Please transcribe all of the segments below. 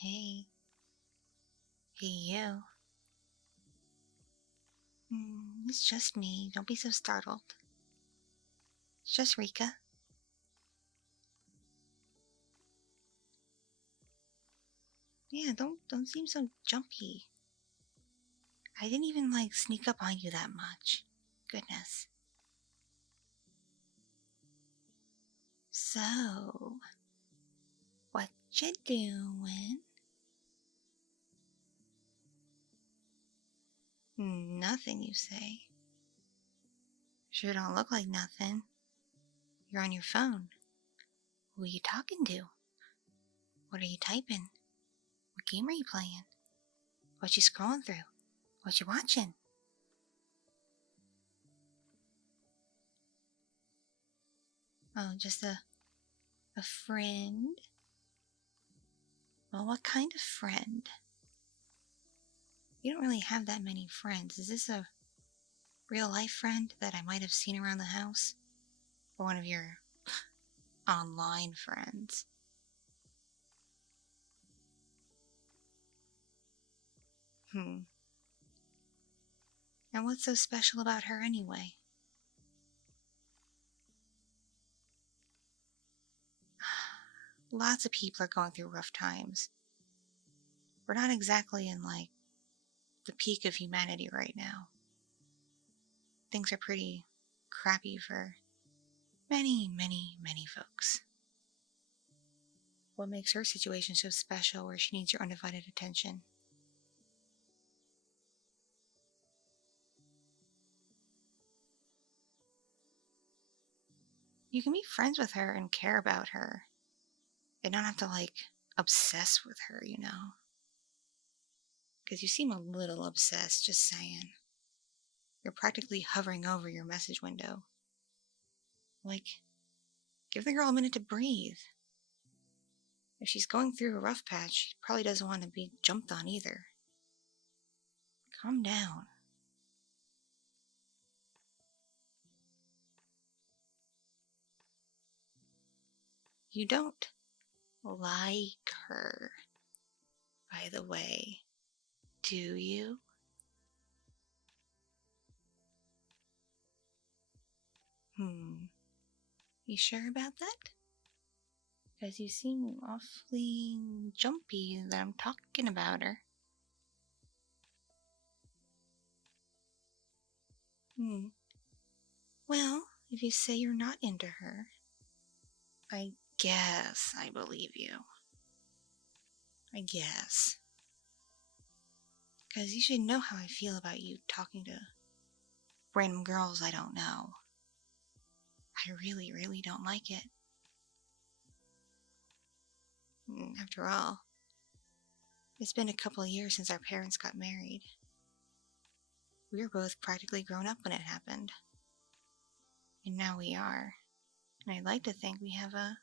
Hey. Hey, you. It's just me. Don't be so startled. It's just Rika. Yeah, don't seem so jumpy. I didn't even, sneak up on you that much. Goodness. So, what you doing? Nothing, you say. Sure don't look like nothing. You're on your phone. Who are you talking to? What are you typing? What game are you playing? What you scrolling through? What you watching? Oh, just a friend? Well, what kind of friend? You don't really have that many friends. Is this a real life friend that I might have seen around the house? Or one of your online friends? Hmm. And what's so special about her anyway? Lots of people are going through rough times. We're not exactly in, the peak of humanity right now. Things are pretty crappy for many, many, many folks. What makes her situation so special where she needs your undivided attention? You can be friends with her and care about her, and not have to, obsess with her, you know? Because you seem a little obsessed, just saying. You're practically hovering over your message window. Give the girl a minute to breathe. If she's going through a rough patch, she probably doesn't want to be jumped on either. Calm down. You don't like her, by the way, do you? You sure about that? Because you seem awfully jumpy that I'm talking about her. Well, if you say you're not into her, I guess I believe you. I guess. Because you should know how I feel about you talking to random girls I don't know. I really, really don't like it. After all, it's been a couple of years since our parents got married. We were both practically grown up when it happened. And now we are. And I'd like to think we have a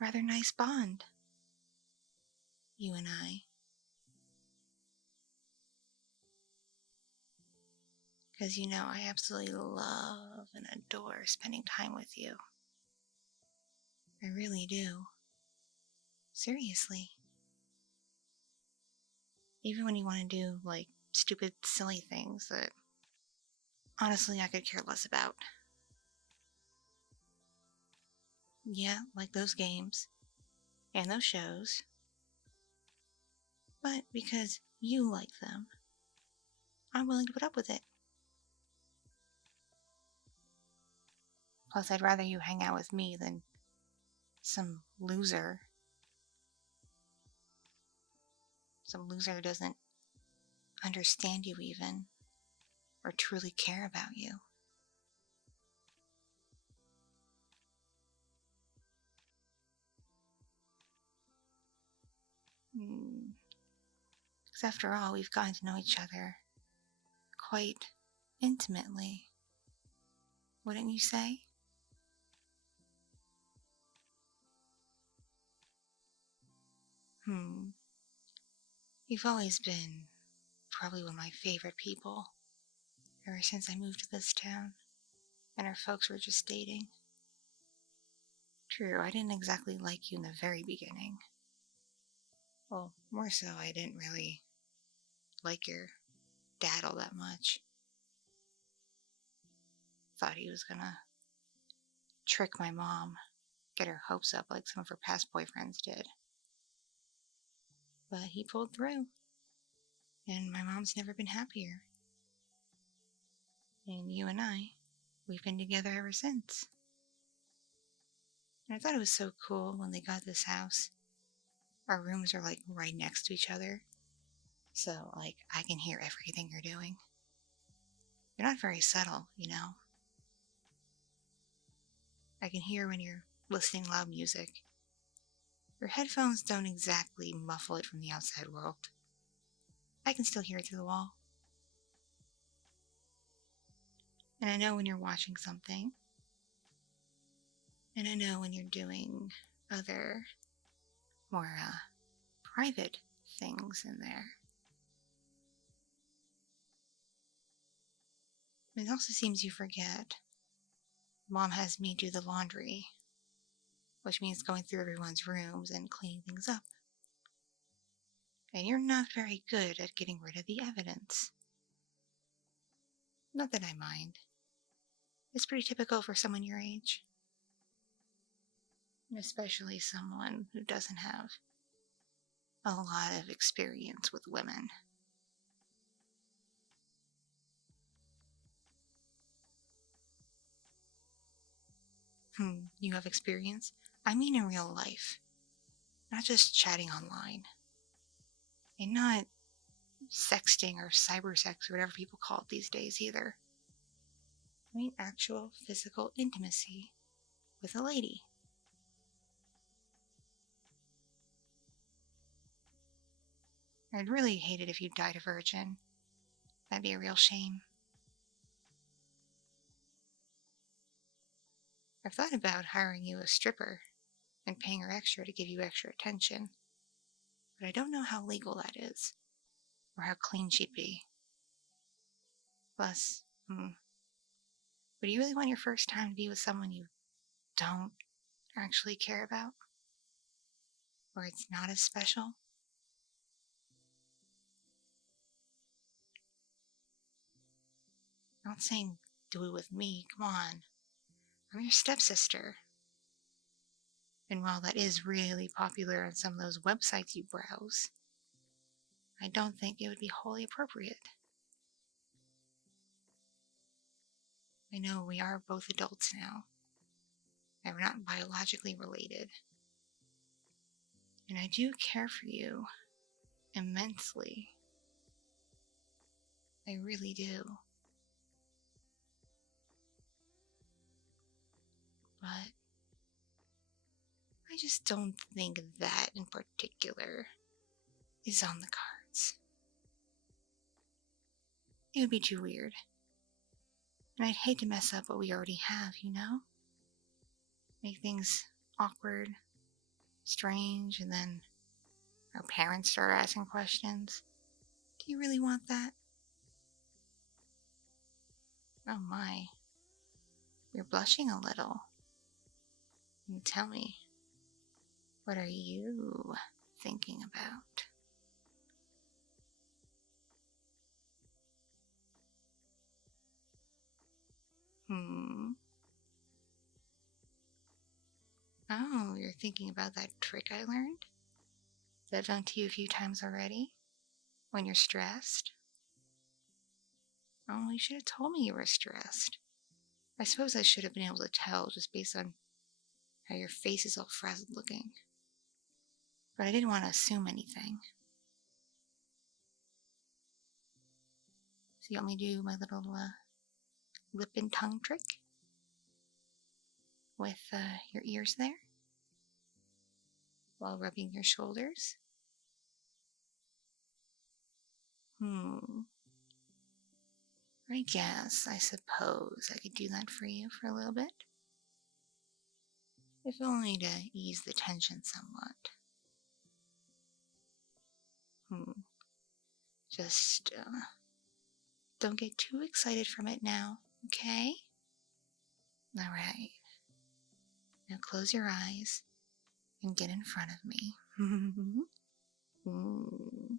rather nice bond. You and I. Because I absolutely love and adore spending time with you. I really do. Seriously. Even when you want to do, stupid, silly things that, honestly, I could care less about. Yeah, like those games. And those shows. But because you like them, I'm willing to put up with it. Plus, I'd rather you hang out with me than some loser. Some loser who doesn't understand you even, or truly care about you. Because after all, we've gotten to know each other quite intimately. Wouldn't you say? You've always been probably one of my favorite people ever since I moved to this town and our folks were just dating. True, I didn't exactly like you in the very beginning. Well, more so, I didn't really like your dad all that much. Thought he was gonna trick my mom, get her hopes up like some of her past boyfriends did. But he pulled through, and my mom's never been happier. And you and we've been together ever since. And I thought it was so cool when they got this house. Our rooms are like right next to each other. So, like, I can hear everything you're doing. You're not very subtle, you know? I can hear when you're listening to loud music. Your headphones don't exactly muffle it from the outside world. I can still hear it through the wall. And I know when you're watching something. And I know when you're doing other, more private things in there. It also seems you forget. Mom has me do the laundry, which means going through everyone's rooms and cleaning things up. And you're not very good at getting rid of the evidence. Not that I mind. It's pretty typical for someone your age. Especially someone who doesn't have a lot of experience with women. You have experience? I mean in real life. Not just chatting online. And not sexting or cybersex or whatever people call it these days either. I mean actual physical intimacy with a lady. I'd really hate it if you died a virgin. That'd be a real shame. I've thought about hiring you a stripper and paying her extra to give you extra attention. But I don't know how legal that is, or how clean she'd be. Plus, would you really want your first time to be with someone you don't actually care about? Or it's not as special? I'm not saying do it with me, come on. I'm your stepsister. And while that is really popular on some of those websites you browse, I don't think it would be wholly appropriate. I know we are both adults now, and we're not biologically related. And I do care for you immensely. I really do. But I just don't think that in particular is on the cards. It would be too weird. And I'd hate to mess up what we already have, you know? Make things awkward, strange, and then our parents start asking questions. Do you really want that? Oh my. You're blushing a little. And tell me, what are you thinking about? Oh, you're thinking about that trick I learned? That I've done to you a few times already? When you're stressed? Oh, you should have told me you were stressed. I suppose I should have been able to tell just based on how your face is all frazzled looking. But I didn't want to assume anything. So you want me to do my little lip and tongue trick? With your ears there? While rubbing your shoulders? I suppose I could do that for you for a little bit. If only to ease the tension somewhat. Just don't get too excited from it now, okay? Alright. Now close your eyes and get in front of me. Mm.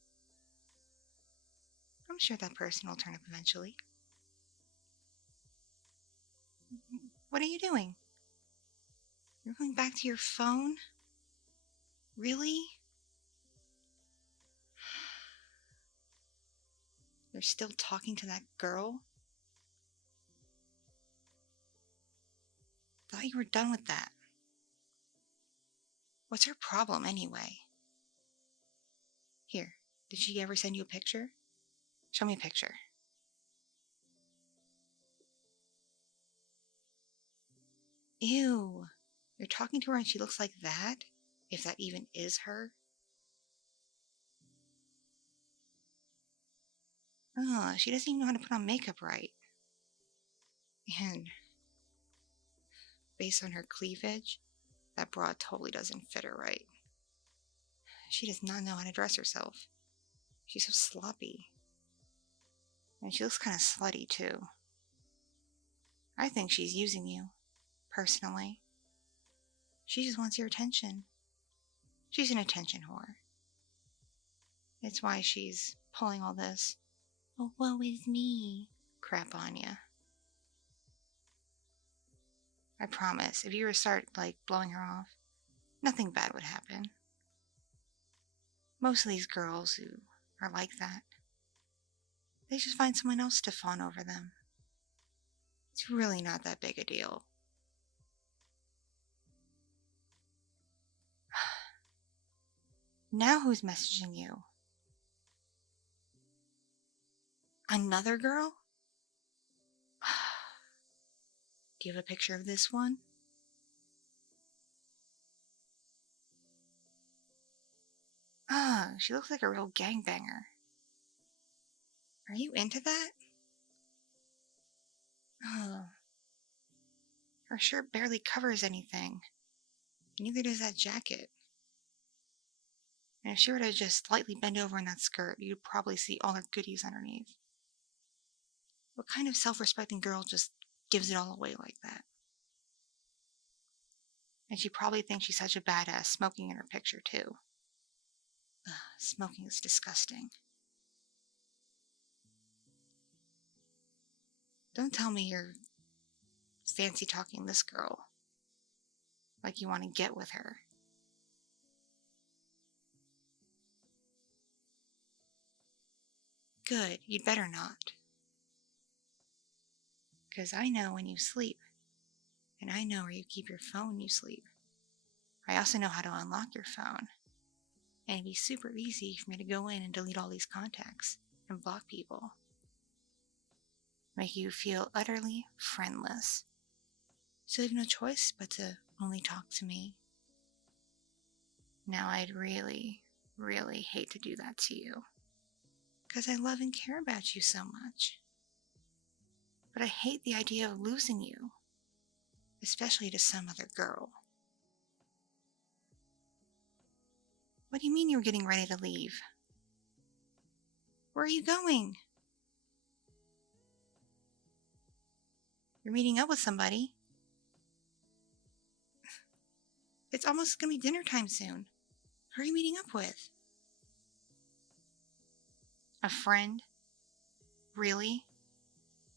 I'm sure that person will turn up eventually. What are you doing? You're going back to your phone? Really? You're still talking to that girl? Thought you were done with that. What's her problem anyway? Here, did she ever send you a picture? Show me a picture. Ew. You're talking to her and she looks like that? If that even is her? Ugh, she doesn't even know how to put on makeup right. And based on her cleavage, that bra totally doesn't fit her right. She does not know how to dress herself. She's so sloppy. And she looks kind of slutty, too. I think she's using you, personally. She just wants your attention. She's an attention whore. It's why she's pulling all this, oh, woe is me, crap on you. I promise, if you were to start, blowing her off, nothing bad would happen. Most of these girls who are like that, they just find someone else to fawn over them. It's really not that big a deal. Now who's messaging you? Another girl? Do you have a picture of this one? She looks like a real gangbanger. Are you into that? Her shirt barely covers anything. Neither does that jacket. And if she were to just slightly bend over in that skirt, you'd probably see all her goodies underneath. What kind of self-respecting girl just gives it all away like that? And she probably thinks she's such a badass smoking in her picture, too. Smoking is disgusting. Don't tell me you're fancy talking this girl. Like you want to get with her. Good, you'd better not. Because I know when you sleep. And I know where you keep your phone when you sleep. I also know how to unlock your phone. And it'd be super easy for me to go in and delete all these contacts and block people. Make you feel utterly friendless. So you have no choice but to only talk to me. Now I'd really, really hate to do that to you. Because I love and care about you so much. But I hate the idea of losing you. Especially to some other girl. What do you mean you were getting ready to leave? Where are you going? You're meeting up with somebody. It's almost gonna be dinner time soon. Who are you meeting up with? A friend? Really?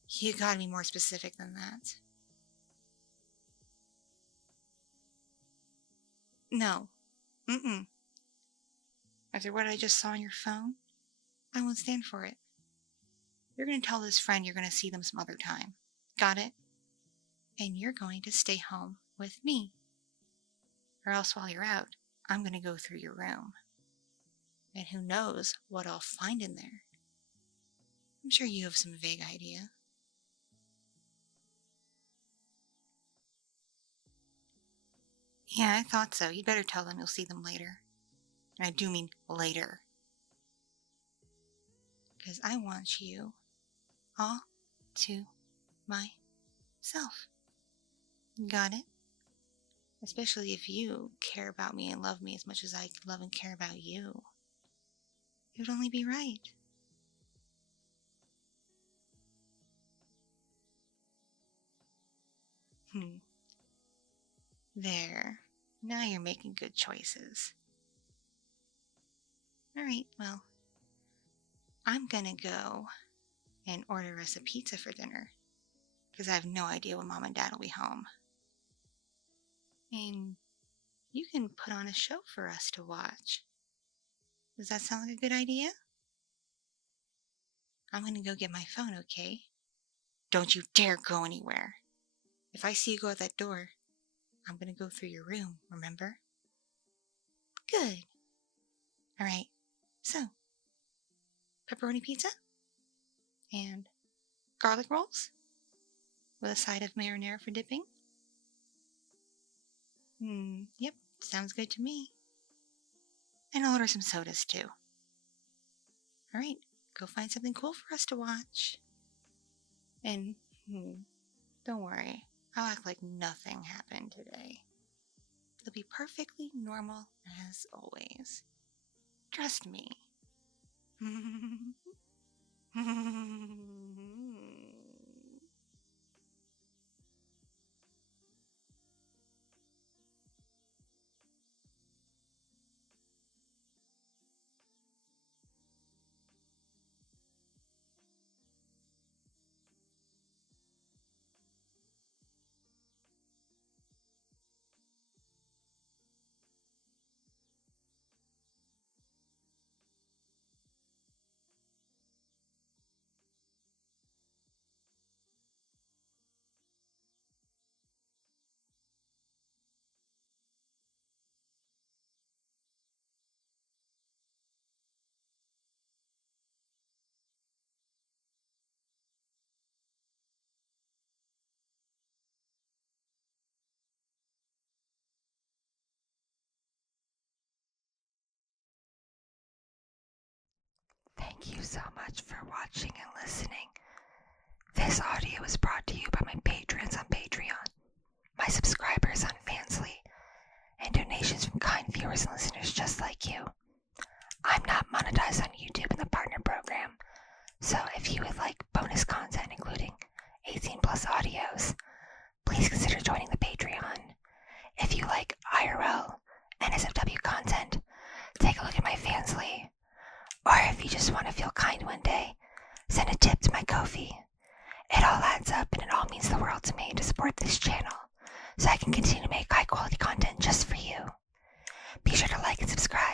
You gotta be more specific than that. No. Mm-mm. After what I just saw on your phone, I won't stand for it. You're gonna tell this friend you're gonna see them some other time. Got it? And you're going to stay home with me. Or else while you're out, I'm gonna go through your room. And who knows what I'll find in there. I'm sure you have some vague idea. Yeah, I thought so. You'd better tell them you'll see them later. And I do mean later. Because I want you all to myself. Got it? Especially if you care about me and love me as much as I love and care about you. It would only be right. There. Now you're making good choices. Alright, well, I'm gonna go and order us a pizza for dinner, because I have no idea when Mom and Dad will be home. And you can put on a show for us to watch. Does that sound like a good idea? I'm gonna go get my phone, okay? Don't you dare go anywhere. If I see you go out that door, I'm gonna go through your room, remember? Good. Alright, so, pepperoni pizza? And garlic rolls? With a side of marinara for dipping? Yep, sounds good to me. And I'll order some sodas too. Alright, go find something cool for us to watch. And, don't worry, I'll act like nothing happened today. It'll be perfectly normal as always. Trust me. Thank you so much for watching and listening. This audio is brought to you by my patrons on Patreon, my subscribers on Fansly, and donations from kind viewers and listeners just like you. I'm not monetized on YouTube in the partner program, so if you would like bonus content including 18 plus audios, please consider joining the Patreon. If you like IRL and NSFW content, take a look at my Fansly. Or if you just want to feel kind one day, send a tip to my Ko-fi. It all adds up and it all means the world to me to support this channel so I can continue to make high quality content just for you. Be sure to like and subscribe.